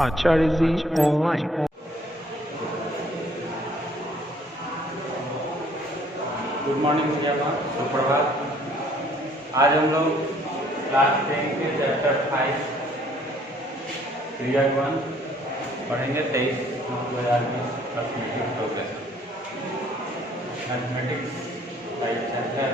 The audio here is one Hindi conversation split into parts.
आचार्य जी ऑनलाइन। गुड मॉर्निंग भैया, सुप्रभात। आज हम लोग क्लास 10 के चैप्टर 5 क्रिया 1 पढ़ेंगे 23/9/2020 arithmetic progress mathematics right chapter.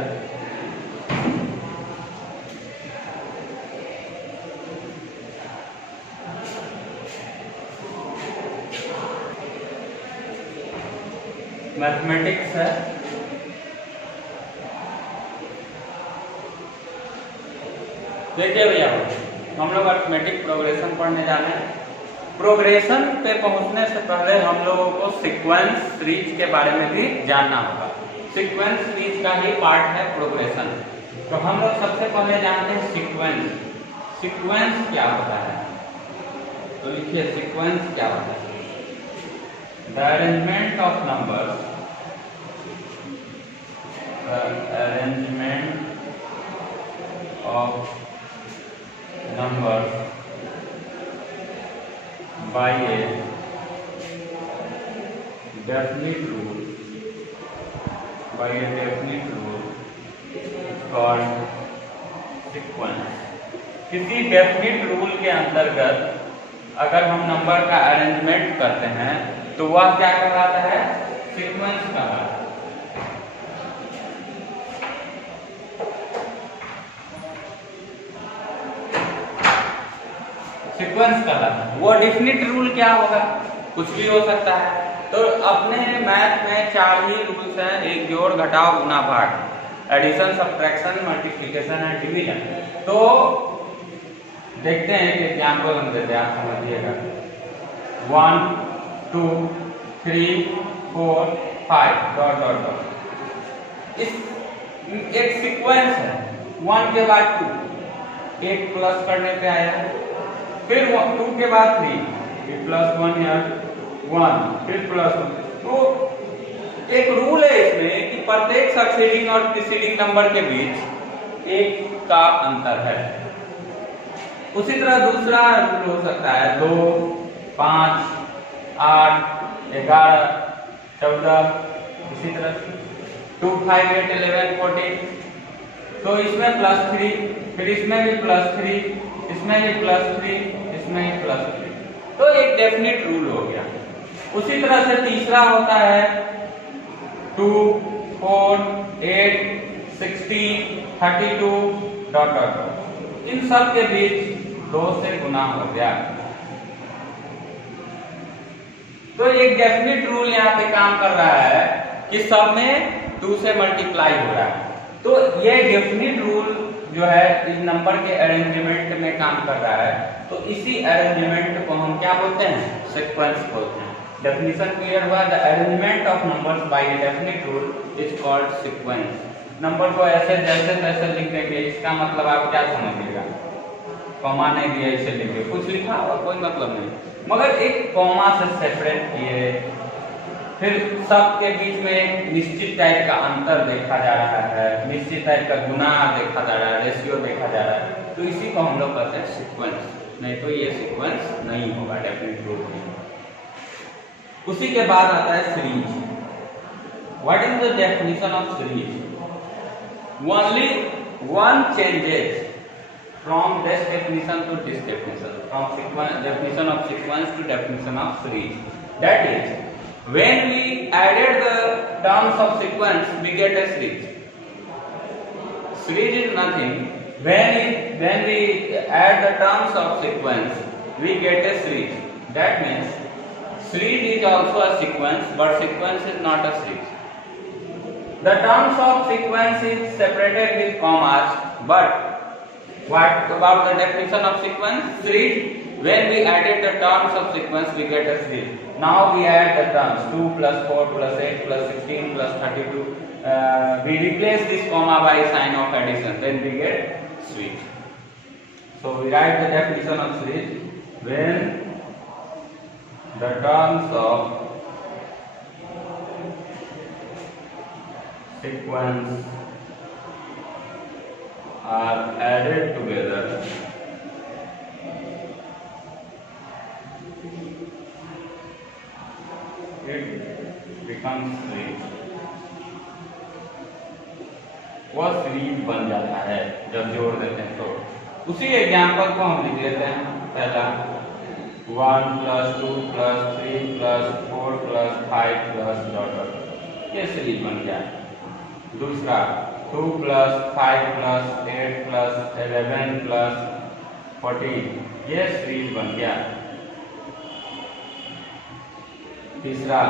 Mathematics है, देखिए भैया हम लोग अर्थमेटिक प्रोग्रेशन पढ़ने जा रहे हैं। प्रोग्रेशन पे पहुंचने से पहले हम लोगों को सीक्वेंस सीरीज के बारे में भी जानना होगा। सीक्वेंस सीरीज का ही पार्ट है प्रोग्रेशन। तो हम लोग सबसे पहले जानते हैं सीक्वेंस। सीक्वेंस क्या होता है, तो लिखिए सीक्वेंस क्या होता है। The arrangement of numbers, the arrangement of numbers by a definite rule, by a definite rule is called sequence। किसी डेफिनिट रूल के अंतर्गत अगर हम नंबर का अरेंजमेंट करते हैं तो वह क्या कहलाता है, सीक्वेंस कहलाता है। सीक्वेंस कहलाता है। वो डेफिनिट रूल क्या होगा, कुछ भी हो सकता है। तो अपने मैथ में 4 ही रूल्स हैं, एक जोड़ घटाव गुना भाग, addition subtraction multiplication and division. तो देखते हैं कि एग्जाम्पल हम देते हैं, आप समझिएगा। 1 2 3 4 5 डॉट डॉट डॉट। इस एक सीक्वेंस है, 1 के बाद 2, एक प्लस करने पे आया, फिर 2 के बाद 3, फिर +1 या 1, फिर +1। तो एक रूल है इसमें कि प्रत्येक सक्सीडिंग और प्रीसीडिंग नंबर के बीच 1 का अंतर है। उसी तरह दूसरा रूल हो सकता है 2 5 8 11 14, इसी तरह 2 5 8 11 14। तो इसमें +3, फिर इसमें भी +3, इसमें भी +3, इसमें भी +3। तो एक डेफिनिट रूल हो गया। उसी तरह से तीसरा होता है 2 4 8 16 32 डॉट डॉट डॉट। इन सब के बीच 2 से गुना हो गया। तो एक डेफिनिट रूल यहाँ पे काम कर रहा है कि सब में 2 से मल्टीप्लाई हो रहा है। तो ये डेफिनिट रूल जो है इस नंबर के अरेंजमेंट में काम कर रहा है। तो इसी अरेंजमेंट को हम क्या बोलते हैं, सीक्वेंस बोलते हैं। डेफिनेशन क्लियर हुआ। The arrangement of numbers by A definite rule is called sequence. Number को ऐसे जैसे तैसे लिख देंगे, इसका मतलब आप क्या समझिएगा, कॉमा नहीं दिया इसे लिखिए, कुछ लिखा हुआ कोई मतलब नहीं, मगर एक कॉमा से सेपरेट किए, फिर सब के बीच में एक निश्चित टाइप का अंतर देखा जा रहा है, निश्चित टाइप का गुना देखा जा रहा है, रेशियो देखा जा रहा है। तो इसी को हम लोग कहते हैं सीक्वेंस। नहीं तो ये सीक्वेंस नहीं होगा डेफिनेट रूल में। उसी के बाद आता है series. What is the definition of series? Only one changes from this definition to this definition, from sequence definition of sequence to definition of series. That is, when we added the terms of sequence, we get a series. Series is nothing. When we add the terms of sequence, we get a series. That means series is also a sequence, but sequence is not a series. The terms of sequence is separated with commas, but what about the definition of sequence? Series. When we added the terms of sequence, we get a series. Now we add the terms 2 + 4 + 8 + 16 + 32. We replace this comma by sign of addition. Then we get series. So we write the definition of series. When the terms of sequence are added together, become series, वह सीरीज बन जाता है जब जोड़ देते हैं। तो उसी एग्जाम्पल को हम लिख लेते हैं। पहला 1 + 2 + 3 + 4 + 5 + डॉट, ये सीरीज बन गया। दूसरा 2 + 5 + 8 + 11 + 14, ये सीरीज बन गया। तीसरा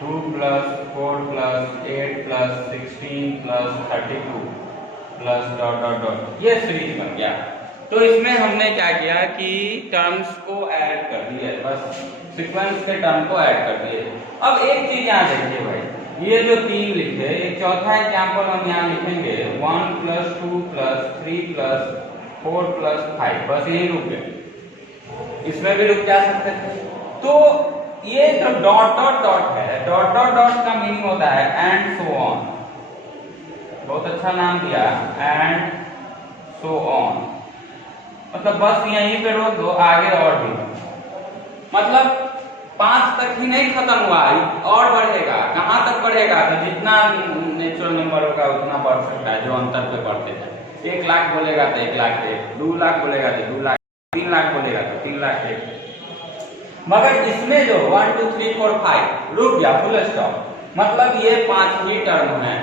2 + 4 + 8 + 16 + 32 + डॉट डॉट डॉट, ये सीरीज बन गया। तो इसमें हमने क्या किया कि टर्म्स को ऐड कर दिए, बस सीक्वेंस के टर्म को ऐड कर दिए। अब एक चीज यहाँ देखिए भाई, ये जो 3 लिखे, एक चौथा एग्जाम्पल हम यहाँ लिखेंगे 1 + 2 + 3 + 4 + 5, बस यही रुक गए। इसमें भी रुक जा सकते थे। तो ये जो डॉट डॉट डॉट है, डॉट डॉट डॉट का मीनिंग होता है एंड सो ऑन, बहुत अच्छा नाम दिया, एंड सो ऑन, मतलब बस यहीं पे रोक दो, आगे और भी, मतलब 5 तक ही नहीं खत्म हुआ, और बढ़ेगा। कहाँ तक बढ़ेगा? तो जितना नेचुरल नंबर होगा उतना बढ़ सकता है, जो अंतर पे बढ़ते हैं। 1 लाख बोलेगा तो 1 लाख 1, 2 लाख बोलेगा तो 2 लाख, 3 लाख बोलेगा तो 3 लाख 1। मगर इसमें जो 1 2 3 4 5 रुक गया, फुल स्टॉप, मतलब ये 5 ही टर्म है।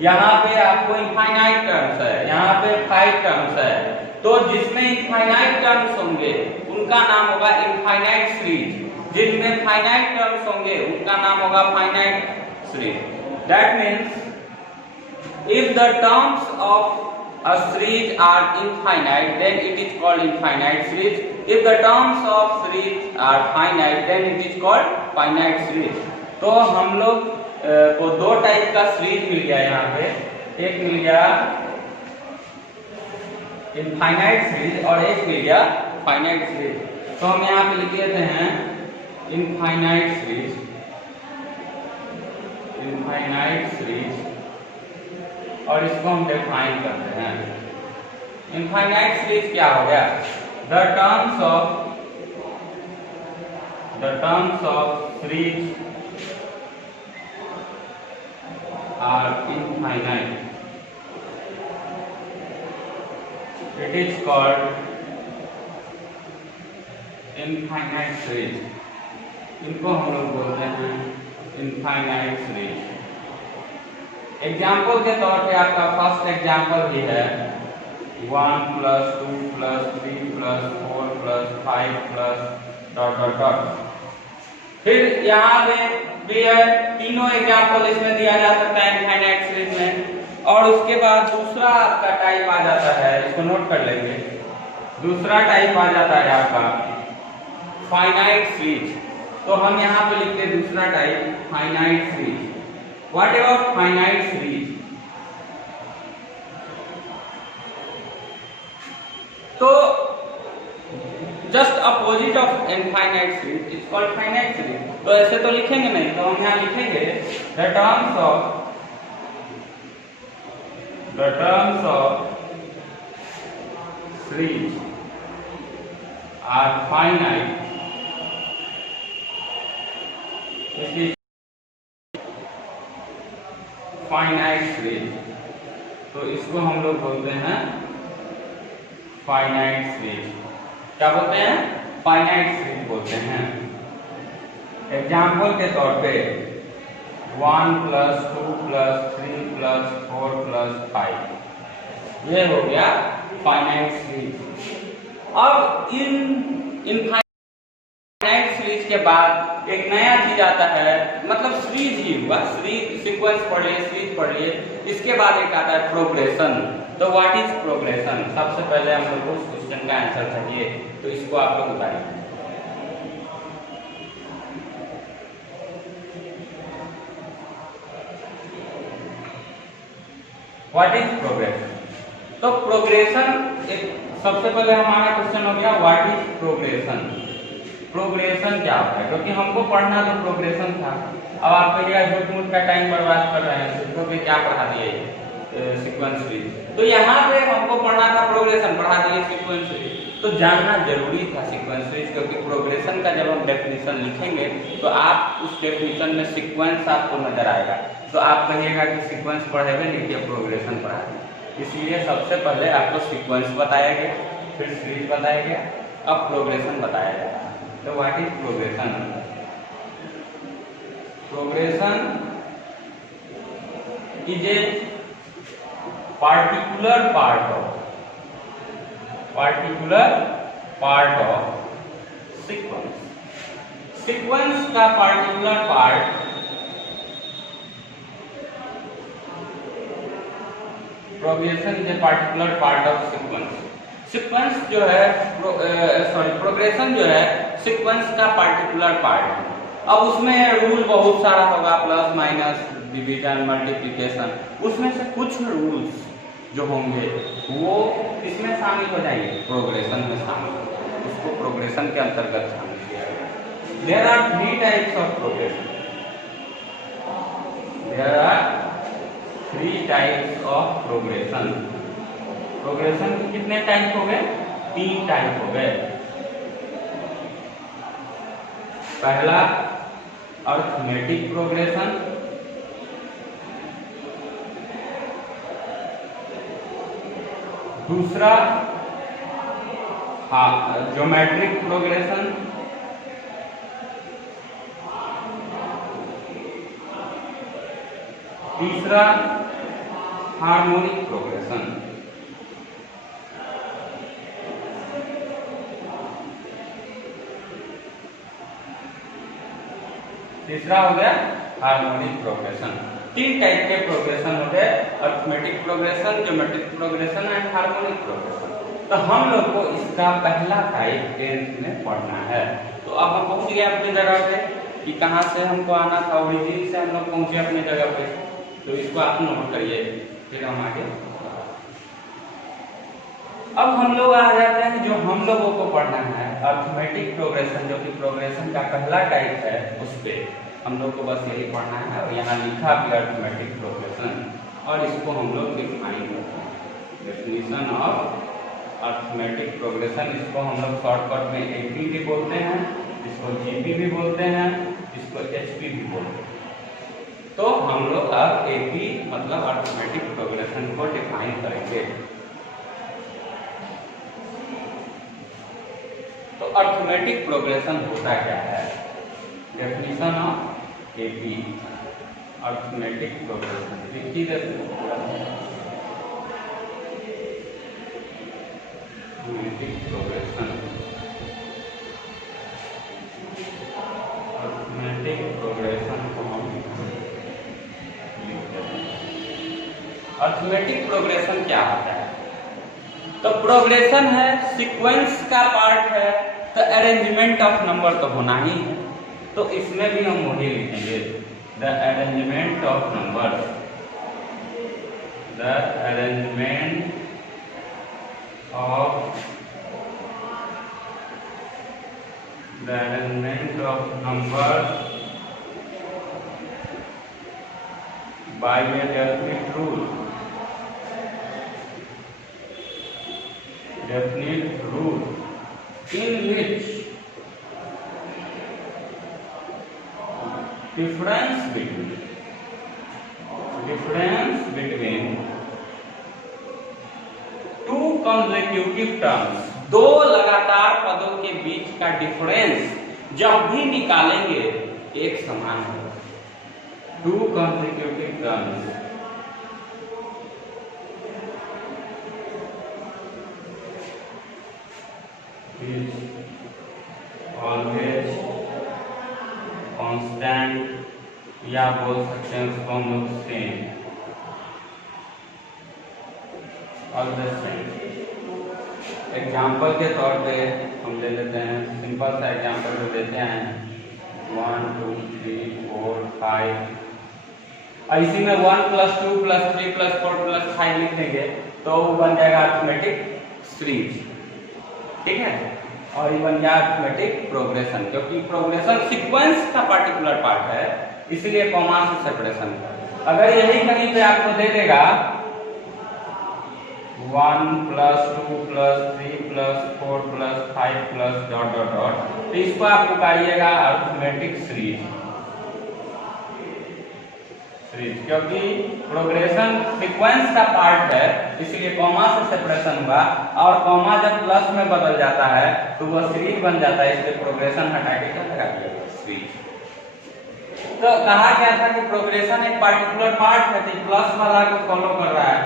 यहाँ पे आपको इनफाइनाइट टर्म्स है, यहाँ पे 5 टर्म्स है। तो जिसमें इनफाइनाइट टर्म्स होंगे उनका नाम होगा इनफाइनाइट सीरीज, जिनमें फाइनाइट टर्म्स होंगे उनका नाम होगा finite series. That means if the terms of a series are infinite, then it is called infinite series. If the terms of series are finite, then it is called finite series. तो हम लोग को 2 टाइप का सीरीज मिल गया यहाँ पे, एक मिल गया इनफाइनाइट सीरीज और एक मिल गया फाइनाइट सीरीज। तो हम यहाँ पे लिख लेते हैं इनफाइनाइट सीरीज, इनफाइनाइट सीरीज, और इसको हम डिफाइन करते हैं। इनफाइनाइट सीरीज क्या हो गया? The terms of series are infinite, it is called infinite series. इनको हम लोग बोलते हैं इनफाइनाइट सीरीज। एग्जाम्पल के तौर पे आपका फर्स्ट एग्जाम्पल भी है 1 + 2 + 3 + 4 + 5 + डॉट डॉट डॉट। फिर यहाँ पे भी है, तीनों एग्जाम्पल इसमें दिया जा सकता है इनफाइनाइट सीरीज में। और उसके बाद दूसरा आपका टाइप आ जाता है, इसको नोट कर लेंगे, दूसरा टाइप आ जाता है आपका फाइनाइट सीरीज। तो हम यहाँ पे लिखते हैं दूसरा type finite series. What about finite series? तो just opposite of infinite series is called finite series। तो ऐसे तो लिखेंगे नहीं, तो हम यहाँ लिखेंगे the terms of series are finite, which is finite series. तो इसको हम लोग बोलते हैं फाइनाइट सीरीज। क्या बोलते हैं? फाइनाइट सीरीज बोलते हैं। एग्जाम्पल के तौर पे 1 + 2 + 3 + 4 + 5, ये हो गया फाइनाइट सीरीज। अब इन फाइनाइट सीरीज के बाद एक नया चीज आता है, मतलब सीरीज ही हुआ, सीरीज सीक्वेंस पढ़ लिए, सीरीज पढ़ लिए, इसके बाद एक आता है प्रोग्रेशन। तो व्हाट इज प्रोग्रेशन? सबसे पहले हम लोग को उस क्वेश्चन का आंसर चाहिए, तो इसको आप लोग बताइए। What is progression? तो प्रोग्रेशन एक सबसे पहले हमारा क्वेश्चन हो गया व्हाट इज प्रोग्रेशन। प्रोग्रेशन क्या होता है? क्योंकि हमको पढ़ना तो प्रोग्रेशन था। अब आप कहिएगा झूठ मूठ का टाइम बर्बाद कर रहे हैं, सीखो कि क्या पढ़ा दिए सीक्वेंस सीरीज। तो यहाँ पे हमको पढ़ना था प्रोग्रेशन, पढ़ा दिए सीक्वेंस सीरीज। तो जानना जरूरी था सीक्वेंस स्विच, क्योंकि प्रोग्रेशन का जब हम डेफिनेशन लिखेंगे तो आप उस डेफिनेशन में सीक्वेंस आपको नजर आएगा, तो आप कहिएगा कि सीक्वेंस पढ़े हुए नहीं कि प्रोग्रेशन पढ़ा है। इसलिए सबसे पहले आपको सीक्वेंस बताया गया, फिर सीरीज बताया गया, अब प्रोग्रेशन बताया जाएगा। तो what is progression? Progression is a particular part of sequence. Sequence का particular part progression is a particular part of sequence. Sequence जो है प्रोग्रेशन जो है सीक्वेंस का पार्टिकुलर पार्ट है। अब उसमें रूल बहुत सारा होगा, प्लस माइनस, डिवीजन, मल्टीप्लिकेशन, उसमें से कुछ रूल्स जो होंगे वो इसमें शामिल हो जाएंगे, प्रोग्रेशन में शामिल हो जाएंगे, उसको प्रोग्रेशन के अंतर्गत शामिल किया गया। There are 3 types of progression. There are 3 types of progression. Progression के कितने टाइप हो गए? 3 टाइप हो गए। पहला अरिथमेटिक प्रोग्रेशन, दूसरा ज्योमेट्रिक प्रोग्रेशन, तीसरा हार्मोनिक प्रोग्रेशन। तीसरा हो गया हार्मोनिक प्रोग्रेशन। 3 टाइप के प्रोग्रेशन हो गए, arithmetic progression, geometric progression and harmonic progression. तो हम लोग को इसका पहला टाइप 10th में पढ़ना है। तो अब हम पहुंच गए अपनी जगह पे कि कहाँ से हमको आना था, ओरिजिन से हम लोग पहुंचे अपनी जगह पे। तो इसको आप नोट करिए, फिर हम आगे। अब हम लोग आ जाते हैं जो हम लोगों को पढ़ना है अरिथमेटिक प्रोग्रेशन, जो कि प्रोग्रेशन का पहला टाइप है। उस पे हम लोग को बस यही पढ़ना है, और यहाँ लिखा भी अरिथमेटिक प्रोग्रेशन, और इसको हम लोग डिफाइन करते हैं। डेफिनेशन ऑफ अरिथमेटिक प्रोग्रेशन, इसको हम लोग शॉर्टकट में एपी भी बोलते हैं, इसको जीपी भी बोलते हैं, इसको एचपी भी बोलते हैं। तो हम लोग अब एपी मतलब अरिथमेटिक प्रोग्रेशन को डिफाइन करेंगे। तो अरिथमेटिक प्रोग्रेशन होता क्या है? Definition of AP, arithmetic progression लिखी अरिथमेटिक प्रोग्रेशन, अरिथमेटिक प्रोग्रेशन को हम लिखते हैं। अरिथमेटिक प्रोग्रेशन क्या होता है? तो प्रोग्रेशन है, सीक्वेंस का पार्ट है, तो अरेंजमेंट ऑफ नंबर तो होना ही है। तो इसमें भी हम वही लिखेंगे, the arrangement of number, the arrangement of number by A definite rule, definite rule in which difference between two consecutive terms, 2 लगातार पदों के बीच का डिफरेंस जब भी निकालेंगे एक समान होगा। 2 consecutive terms is always constant, या बोल सकते हैं उसको हम लोग सेम, ऑलवेज सेम। एग्जाम्पल के तौर पे हम ले लेते हैं, सिंपल सा एग्जाम्पल जो देते हैं 1 2 3 4 5, इसी में 1 + 2 + 3 + 4 + 5 लिख देंगे तो वो बन जाएगा अरिथमेटिक सीरीज, ठीक है। और ये बन गया अरिथमेटिक प्रोग्रेशन, क्योंकि प्रोग्रेशन सीक्वेंस का पार्टिकुलर पार्ट है, इसलिए कॉमा से सेपरेशन। अगर यही कहीं पे आपको दे देगा 1 plus 2 plus 3 plus 4 plus 5 plus dot dot dot. तो इसको आप पुकारिएगा अरिथमेटिक सीरीज, क्योंकि प्रोग्रेशन सीक्वेंस का पार्ट है, इसलिए कॉमा से सेपरेशन हुआ, और कॉमा जब प्लस में बदल जाता है तो वह सीरीज बन जाता है, इसलिए प्रोग्रेशन हटा के क्या लगा दिया सीरीज। तो कहा गया था कि प्रोग्रेशन एक पार्टिकुलर पार्ट है, तो प्लस वाला को फॉलो कर रहा है,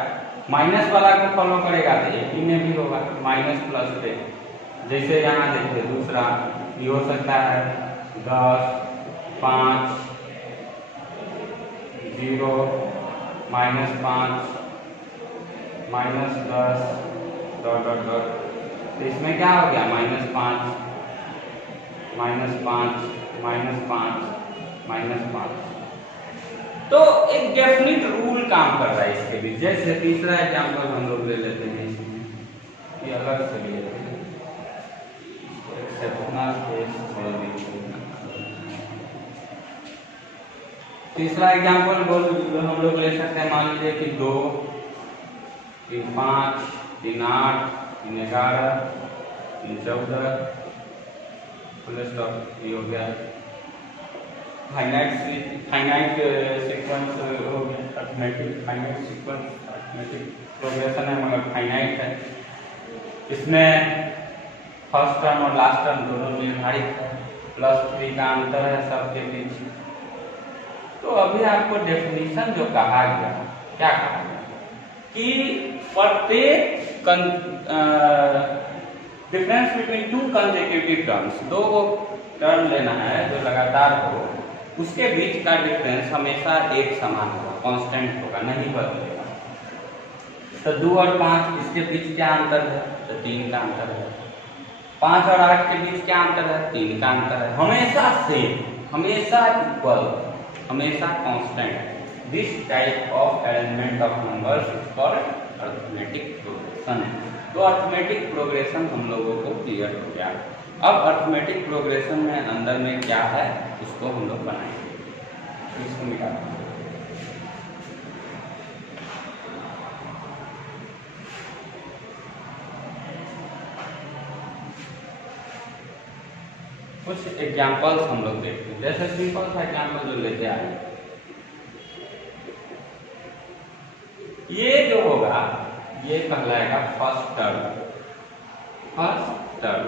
माइनस वाला को फॉलो करेगा, तो ये में भी होगा माइनस प्लस पे। जैसे यहाँ देखिए दूसरा ये हो सकता है 10 5 0 -5 -10 डॉट डॉट डॉट। तो इसमें क्या हो गया -5 -5 -5। तो एक डेफिनिट रूल काम कर रहा है इसके बीच। जैसे तीसरा एग्जाम्पल हम लोग ले लेते हैं, इसमें ये अलग से ले लेते हैं, एक्सेप्शनल केस छोड़ दीजिए। तीसरा एग्जाम्पल हम लोग ले सकते हैं, मान लीजिए कि 2 3 5 3 8 3 11 3 14 फुल स्टॉप। ये हो गया फाइनाइट सीक्वेंस हो गया, arithmetic finite sequence, arithmetic progression है मगर फाइनाइट है। इसमें फर्स्ट टर्म और लास्ट टर्म दोनों निर्धारित है, +3 का अंतर है सबके बीच। तो अभी आपको डेफिनेशन जो कहा गया, क्या कहा गया कि प्रत्येक difference between 2 consecutive terms, 2 term लेना है जो लगातार हो, उसके बीच का डिफरेंस हमेशा एक समान होगा, कांस्टेंट होगा, नहीं बदलेगा। तो 2 और 5 इसके बीच क्या अंतर है, तो 3 का अंतर है। 5 और 8 के बीच क्या अंतर है, 3 का अंतर है। हमेशा सेम, हमेशा इक्वल, हमेशा constant. This type of arrangement of numbers is called arithmetic progression. तो अरिथमेटिक प्रोग्रेशन हम लोगों को क्लियर हो गया। अब अरिथमेटिक प्रोग्रेशन में अंदर में क्या है उसको हम लोग बनाएंगे, इसको निकालते हैं। कुछ एग्जांपल्स हम लोग देखते हैं। जैसे सिंपल सा एग्जांपल जो लेते आए, ये जो होगा ये कहलाएगा फर्स्ट टर्म, फर्स्ट टर्म।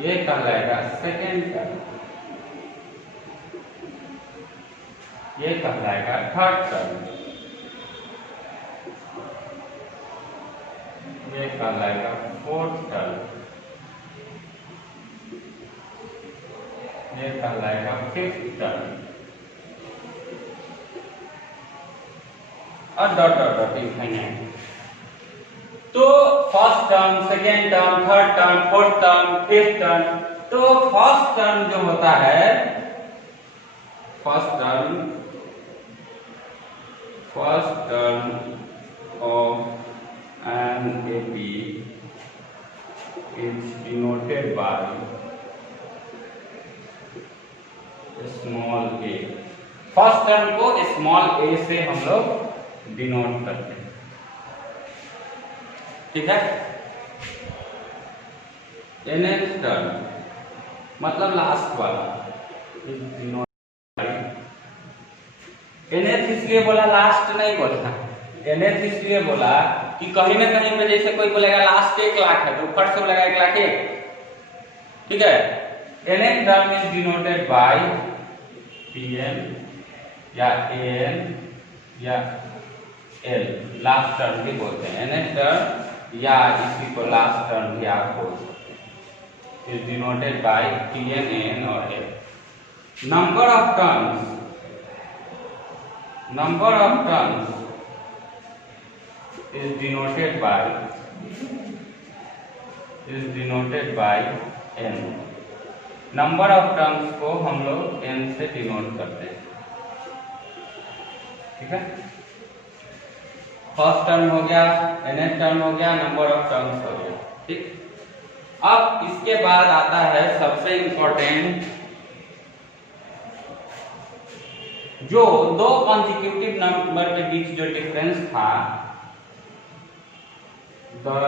ये कहलाएगा सेकेंड टर्म, ये कहलाएगा थर्ड टर्म, ये कहलाएगा फोर्थ टर्म, ये कहलाएगा फिफ्थ टर्म, और डॉट डॉट डॉट इनफाइनाइट। तो first term, second term, third term, fourth term, fifth term. तो फर्स्ट टर्म जो होता है, first term of an A P is denoted by small a. First term को स्मॉल ए से हम लोग डिनोट करते हैं, ठीक है। nth टर्म मतलब लास्ट वाला, nth इसलिए बोला, लास्ट नहीं बोला। nth इसलिए बोला कि कहीं ना कहीं पे जैसे कोई बोलेगा लास्ट 1 लाख है तो ऊपर से बोलेगा 1,01,000, ठीक है। nth term is denoted bye pn या an या l, लास्ट टर्म भी बोलते हैं। nth टर्म या इसी को लास्ट टर्म भी आप बोल सकते हैं, is denoted bye pn, an और l। Number of terms, number of terms is denoted by n। Number of terms को हम लोग n से डिनोट करते हैं, ठीक है। फर्स्ट टर्म हो गया, nth टर्म हो गया, नंबर ऑफ टर्म्स हो गया, ठीक। अब इसके बाद आता है सबसे इंपॉर्टेंट, जो 2 कॉन्जिक्यूटिव नंबर के बीच जो डिफरेंस था the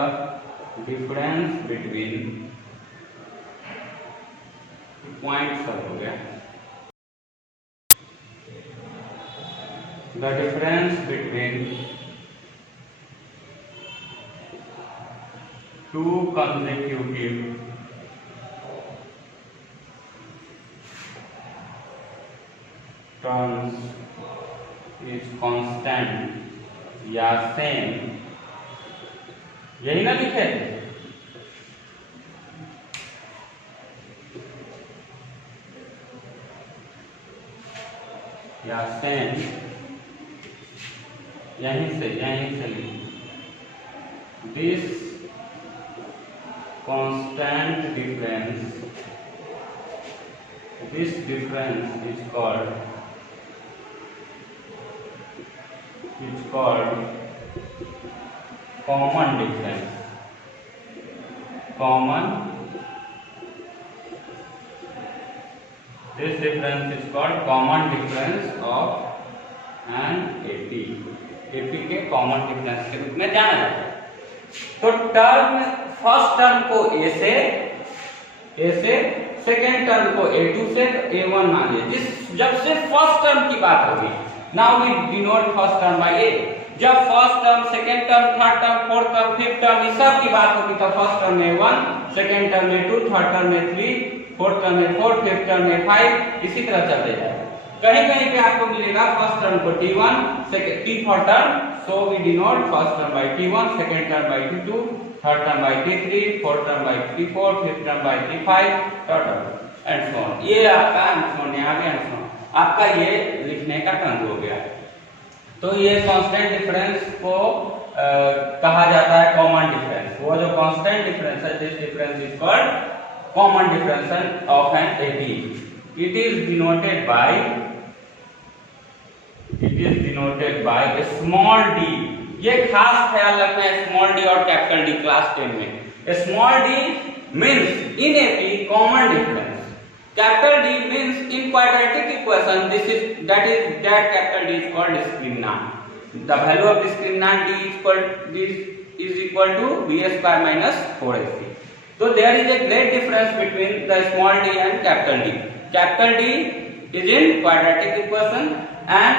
difference between पॉइंट सब हो गया, the difference between two consecutive terms is constant या सेम, यही ना लिखे या सेम, यहीं से लिखे this constant difference, this difference is called common difference. This difference is called common difference of an AP. AP के common difference के रूप में जाना जाता है। तो टर्म फर्स्ट टर्म को A से, सेकेंड टर्म को A2 से, A1 मान लीजिए। जब से फर्स्ट टर्म की बात होगी, now we denote first term by A। जब first term, second term, third term, fourth term, fifth term, इस सब की बात होगी तो फर्स्ट टर्म में 1, सेकेंड टर्म में 2, थर्ड टर्म में 3, फोर्थ टर्म में 4, फिफ्थ टर्म में 5, इसी तरह चलते जाएगा। कहीं कहीं पे आपको मिलेगा फर्स्ट टर्म को T1, T4 term, so we denote first term by T1, second term by T2, third term by T3, fourth term by T4, fifth term by T5, third term and so on। ये आपका and so on, यहाँ पे and so on, आपका ये लिखने का ढंग हो गया। तो ये कांस्टेंट डिफरेंस को कहा जाता है कॉमन डिफरेंस। वो जो कांस्टेंट डिफरेंस है, this difference is called common difference of an AP. It is denoted bye a small d। ये खास ख्याल रखना है स्मॉल डी और कैपिटल डी क्लास 10 में। Small D means in AP common difference, capital D means in quadratic equation, that capital D is called discriminant। The value of discriminant D is equal to b square minus 4ac। So there is a great difference between the small d and capital D। Capital D is in quadratic equation and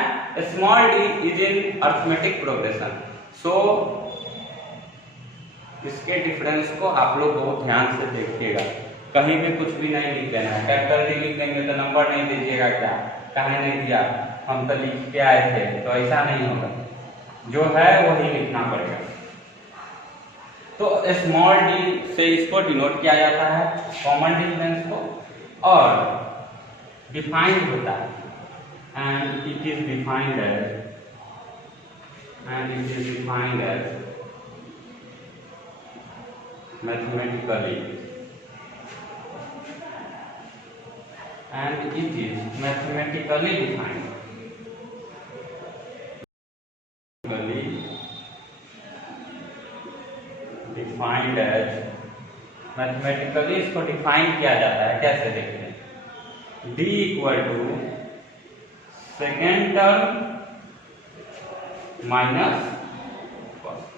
small d is in arithmetic progression। So इसके डिफरेंस को आप लोग बहुत ध्यान से देखिएगा, कहीं भी कुछ भी नहीं लिख देना है। कैपिटल डी लिख देंगे तो नंबर नहीं दीजिएगा, क्या कहीं नहीं दिया, हम तो लिख के आए थे, तो ऐसा नहीं होगा, जो है वही लिखना पड़ेगा। तो स्मॉल डी से इसको डिनोट किया जाता है कॉमन डिफरेंस को, और डिफाइंड होता है and it is defined as mathematically, and it is mathematically defined as mathematically इसको डिफाइन किया जाता है। कैसे देखते हैं, d equal to second term minus first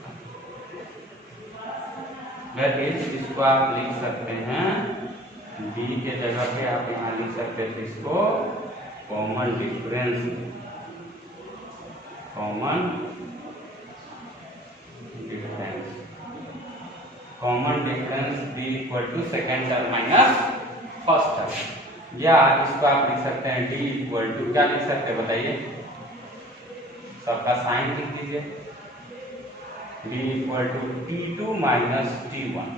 term. इसको आप लिख सकते हैं d के जगह पे आप यहाँ लिख सकते थे इसको common difference d equal to second term minus first term. या इसको आप लिख सकते हैं d इक्वल टू, क्या लिख सकते हैं बताइए, सबका साइन लिख दीजिए, d equal to T2 minus T1।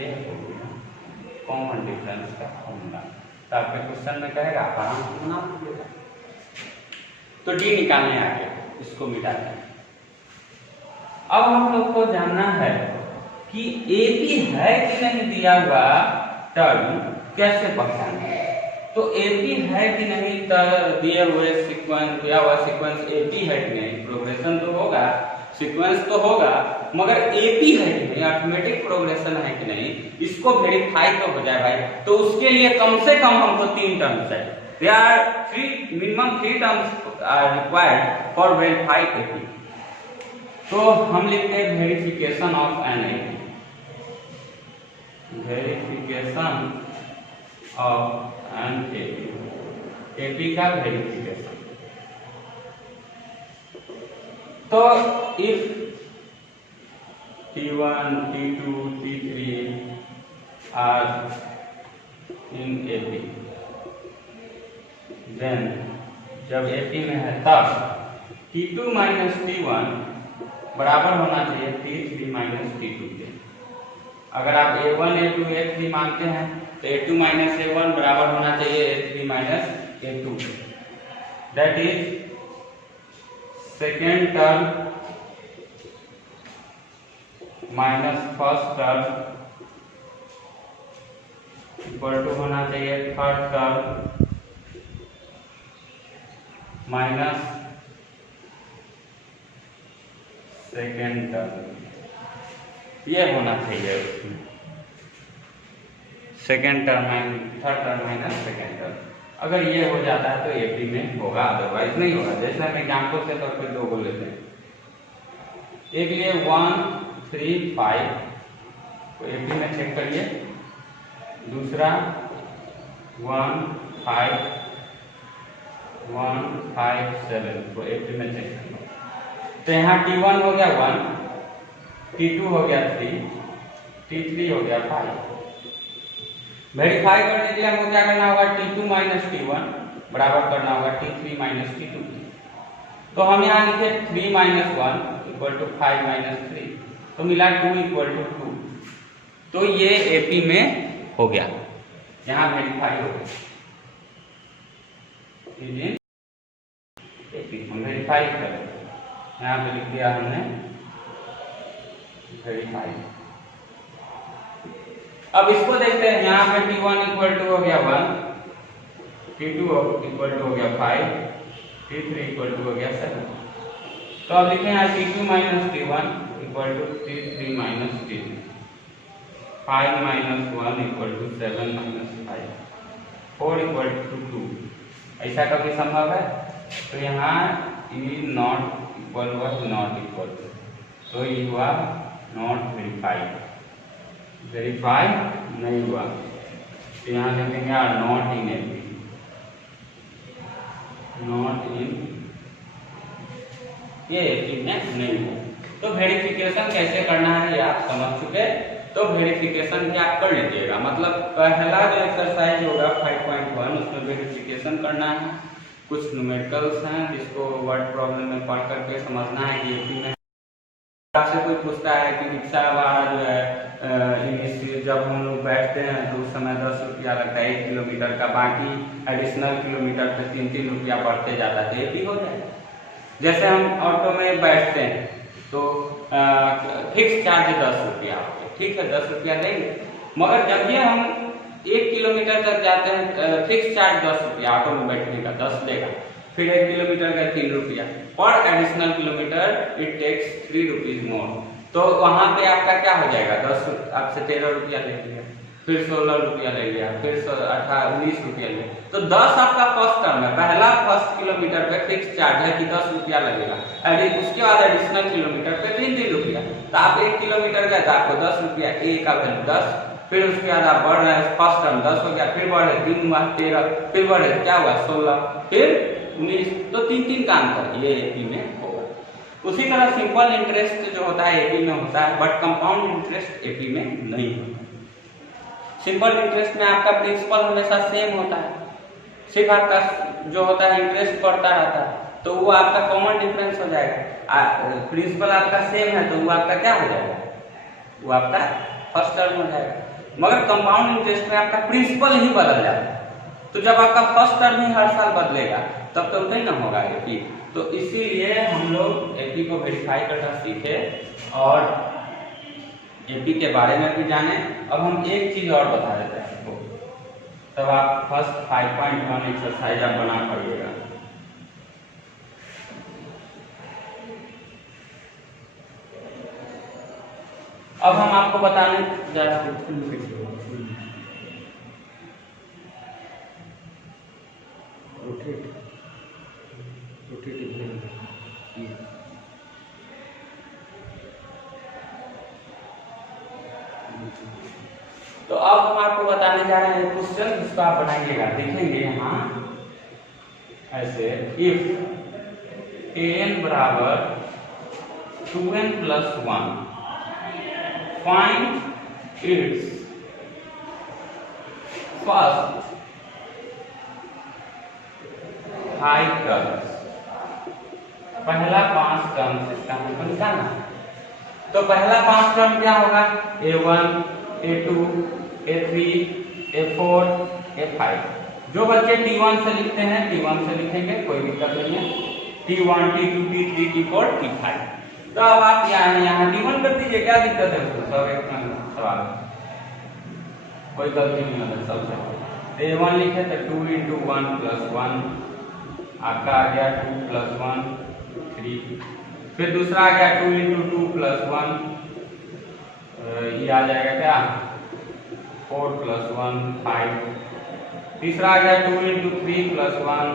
ये हो गया कॉमन डिफरेंस का फॉर्मूला। तो आपके क्वेश्चन में कहेगा आराम से बना दीजिएगा। तो d निकालने आ गया, इसको मिटाते हैं। अब हम लोग को जानना है कि एपी है कि नहीं दिया हुआ टर्म कैसे पहचाने। तो एपी है कि नहीं दिए हुए सीक्वेंस, दिया हुआ सीक्वेंस एपी है कि नहीं, प्रोग्रेशन तो होगा, सीक्वेंस तो होगा, मगर एपी है कि नहीं, अरिथमेटिक प्रोग्रेशन है कि नहीं, इसको वेरीफाई तो हो जाए भाई। तो उसके लिए कम से कम हमको 3 टर्म्स है, there are minimum 3 terms are required for verify AP। तो हम लिखते हैं verification of an AP, verification of an AP, AP का वेरिफिकेशन। तो if T1, T2, T3 are in AP, then जब AP में है तब T2 माइनस T1 बराबर होना चाहिए T3 माइनस T2 के। अगर आप A1, A2, A3 मानते हैं तो A2 माइनस A1 बराबर होना चाहिए A3 minus A2। That is second term minus first term equal to होना चाहिए third term minus second term, ये होना चाहिए उसमें second term third term minus second term. अगर ये हो जाता है तो एपी में होगा, अदरवाइज नहीं होगा। जैसे हम एग्जाम्पल के तौर पर दो को लेते हैं, एक लिए 1, 3, 5 तो एपी में चेक करिए, दूसरा 1, 5, 1, 5, 7 तो एपी में चेक करिए। तो यहाँ T1 हो गया 1, T2 हो गया 3, T3 हो गया 5। वेरीफाई करने के लिए हमको क्या करना होगा, T2 माइनस T1 बराबर करना होगा T3 माइनस T2। तो हम यहाँ लिखे 3 माइनस 1 इक्वल टू 5 माइनस 3, तो मिला 2 इक्वल टू 2। तो ये एपी में हो गया, यहाँ वेरीफाई हो गया। एपी हम वेरीफाई कर, यहाँ पे लिख दिया हमने वेरीफाई। अब इसको देखते हैं, यहाँ पे T1 इक्वल टू हो गया 1, T2 इक्वल टू हो गया 5, T3 इक्वल टू हो गया 7। तो अब लिखें यहाँ T2 minus T1 equal to T3 minus T2, 5 minus 1 equal to 7 minus 5, 4 equal to 2। ऐसा कभी संभव है? तो यहाँ ई नॉट इक्वल हुआ नॉट इक्वल, तो ये हुआ नॉट वेरीफाइड, वेरीफाई नहीं हुआ। तो यहाँ लिखेंगे not in AP, not in, ये एपी में नहीं हुआ। तो वेरिफिकेशन कैसे करना है ये आप समझ चुके, तो वेरिफिकेशन भी आप कर लीजिएगा। मतलब पहला जो एक्सरसाइज होगा 5.1 उसमें वेरिफिकेशन करना है, कुछ न्यूमेरिकल्स हैं जिसको वर्ड प्रॉब्लम में पढ़ करके समझना है कि एपी में। आपसे कोई पूछता है कि रिक्शा वाला जो है जब हम लोग बैठते हैं तो उस समय 10 रुपया लगता है 1 किलोमीटर का, बाकी एडिशनल किलोमीटर पे 3-3 रुपया बढ़ते जाता है, एपी हो जाए। जैसे हम ऑटो में बैठते हैं तो फिक्स चार्ज 10 रुपया, ठीक है 10 रुपया देंगे, मगर जब ये हम 1 किलोमीटर तक जाते हैं फिक्स चार्ज 10 रुपया ऑटो में बैठने का 10 देगा, फिर 1 किलोमीटर का 3 रुपया, पर additional kilometre it takes 3 rupees more. तो वहां पे आपका क्या हो जाएगा, 10 आपसे 13 रुपया ले लिया, फिर 16 रुपया ले लिया, फिर 18, 19 रुपया ले, तो 10 आपका फर्स्ट टर्म है, पहला फर्स्ट किलोमीटर पे फिक्स चार्ज है कि 10 रुपया लगेगा, उसके बाद एडिशनल किलोमीटर पे 3-3 रुपया। तो आप 1 किलोमीटर गए तो आपको 10 रुपया, ए का वैल्यू 10, फिर उसके बाद आप बढ़ रहे हैं, फर्स्ट टर्म 10 हो गया, फिर बढ़े 3 हुआ 13, फिर बढ़े क्या हुआ 16, फिर 19, तो 3-3 काम कर, ये एपी में होगा। उसी तरह सिंपल इंटरेस्ट जो होता है एपी में होता है, बट कंपाउंड इंटरेस्ट एपी में नहीं होता। सिंपल इंटरेस्ट में आपका प्रिंसिपल हमेशा सेम होता है, सिर्फ आपका जो होता है इंटरेस्ट बढ़ता रहता है, तो वो आपका कॉमन डिफरेंस हो जाएगा। प्रिंसिपल आपका सेम है तो वो आपका क्या हो जाएगा, वो आपका फर्स्ट टर्म हो जाएगा। मगर कंपाउंड इंटरेस्ट में आपका प्रिंसिपल ही बदल जाता है, तो जब आपका फर्स्ट टर्म ही हर साल बदलेगा तब तो नहीं ना होगा एपी। तो इसीलिए हम लोग एपी को वेरीफाई करना सीखे और एपी के बारे में भी जाने। अब हम एक चीज और बता देते हैं आपको, तब आप फर्स्ट 5.1 एक्सरसाइज आप बना पड़िएगा। अब हम आपको बताने जा रहे हैं तो अब हम आपको बताने जा रहे हैं क्वेश्चन, जिसको आप बनाइएगा, देखेंगे यहाँ ऐसे, इफ an बराबर 2n + 1 find its first 5 terms. पहला 5 टर्म्स इसका हमको निकालना है। तो पहला 5 टर्म क्या होगा? a1, a2, a3, a4, a5। जो बच्चे T1 से लिखते हैं T1 से लिखेंगे, कोई दिक्कत नहीं है। T1, T2, T3, T4, T5। तो अब आप यहाँ T1 कर दीजिए, क्या दिक्कत है उसको? सब एक सवाल, कोई गलती नहीं होता सबसे। a1 लिखे तो 2 × 1 + 1, आपका आ गया 2 + 1 3। फिर दूसरा आ गया 2 × 2 + 1, ये आ जाएगा क्या 4 + 1 5। तीसरा आ गया 2 × 3 + 1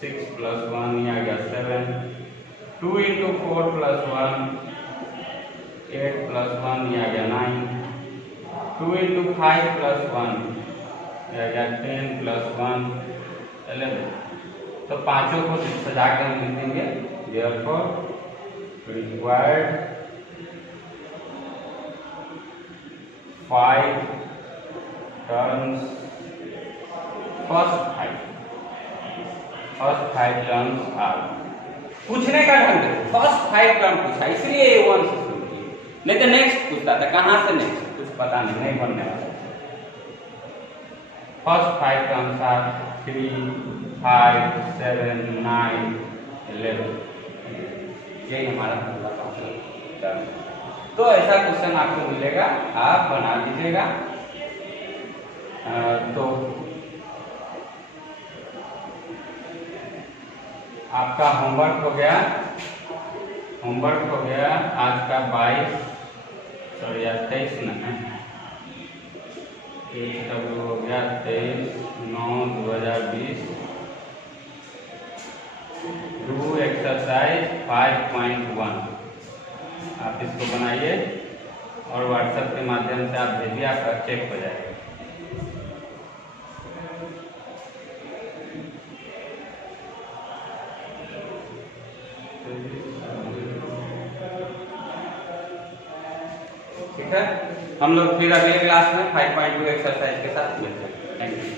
6 + 1, ये आ गया 7। 2 × 4 + 1 8 + 1, ये आ गया 9। 2 × 5 + 1, ये आ गया 10 + 1 11। तो पांचों को सजा के हम लिख देंगे, therefore required 5 terms, first 5 terms are. पूछने का ढंग देखो, फर्स्ट 5 टर्म पूछा इसलिए A1 से शुरू किए, नहीं तो नेक्स्ट पूछता था, कहां से नेक्स्ट कुछ पता नहीं बनने वाला। First 5 terms are 3 5 7 9 11। यही हमारा पहला क्वेश्चन। तो ऐसा क्वेश्चन आपको मिलेगा, आप बना लीजिएगा। तो आपका होमवर्क हो गया आज का 23 नहीं, HW हो गया 23/9/2020। डू एक्सरसाइज 5.1 आप इसको बनाइए और व्हाट्सएप के माध्यम से आप भेजिए, आपका चेक हो जाएगा। ठीक है, हम लोग फिर अगले क्लास में 5.2 एक्सरसाइज के साथ मिलते हैं। Thank you.